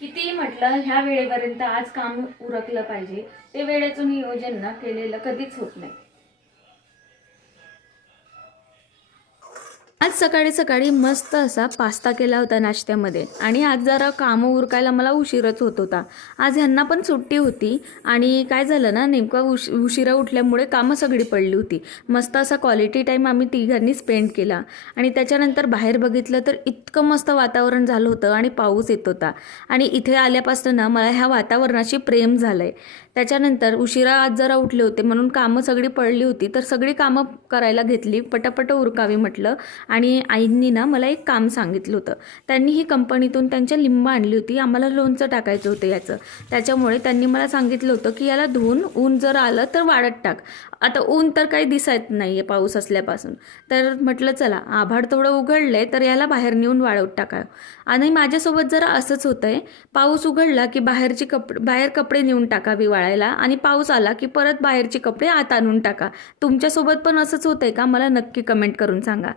कितीही म्हटलं ह्या वेळेपर्यंत आज काम उरकलं पाहिजे, ते वेळेचं नियोजन ना केलेलं कधीच होत नाही. आज सकाळी सकाळी मस्त असा पास्ता केला होता नाश्त्यामध्ये आणि आज जरा कामं उरकायला मला उशीरच होत होता. आज ह्यांना पण सुट्टी होती आणि काय झालं ना, नेमका उशिरा उठल्यामुळे कामं सगळी पडली होती. मस्त असा क्वालिटी टाईम आम्ही तिघांनी स्पेंड केला आणि त्याच्यानंतर बाहेर बघितलं तर इतकं मस्त वातावरण झालं होतं आणि पाऊस येत होता आणि इथे आल्यापासून ना मला ह्या वातावरणाशी प्रेम झालं आहे. त्याच्यानंतर उशिरा आज जरा उठले होते म्हणून कामं सगळी पडली होती, तर सगळी कामं करायला घेतली, पटापट उरकावी म्हटलं. आणि आईंनी ना मला एक काम सांगितलं होतं. त्यांनी ही कंपनीतून त्यांच्या लिंब आणली होती, आम्हाला लोणचं टाकायचं होतं याचं. त्याच्यामुळे त्यांनी मला सांगितलं होतं की याला धुवून ऊन जर आलं तर वाळत टाक. आता ऊन तर काही दिसत नाही आहे पाऊस असल्यापासून, तर म्हटलं चला आभाळ थोडं उघडलं आहे तर याला बाहेर नेऊन वाळवत टाकावं. आणि माझ्यासोबत जरा असंच होतं आहे, पाऊस उघडला की बाहेर कपडे नेऊन टाकावी वाळायला आणि पाऊस आला की परत बाहेरचे कपडे आत आणून टाका. तुमच्यासोबत पण असंच होतं आहे का? मला नक्की कमेंट करून सांगा.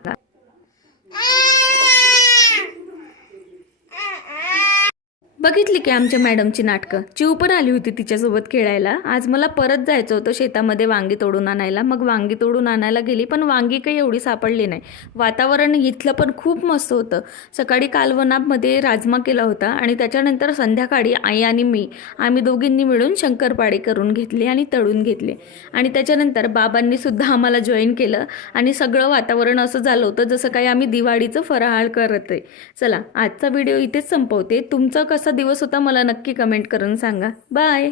बघितली की आमच्या मॅडमची नाटकं. चिव पण आली होती तिच्यासोबत खेळायला. आज मला परत जायचं होतं शेतामध्ये वांगी तोडून आणायला. मग वांगी तोडून आणायला गेली, पण वांगी काही एवढी सापडली नाही. वातावरण इथलं पण खूप मस्त होतं. सकाळी कालवणामध्ये राजमा केला होता आणि त्याच्यानंतर संध्याकाळी आई आणि मी आम्ही दोघींनी मिळून शंकरपाळी करून घेतली आणि तळून घेतले. आणि त्याच्यानंतर बाबांनी सुद्धा आम्हाला जॉईन केलं आणि सगळं वातावरण असं झालं होतं जसं काही आम्ही दिवाळीचं फराळ करत आहे. चला आजचा व्हिडिओ इथेच संपवते. तुमचा कसा दिवस होता मला नक्की कमेंट करून सांगा. बाय.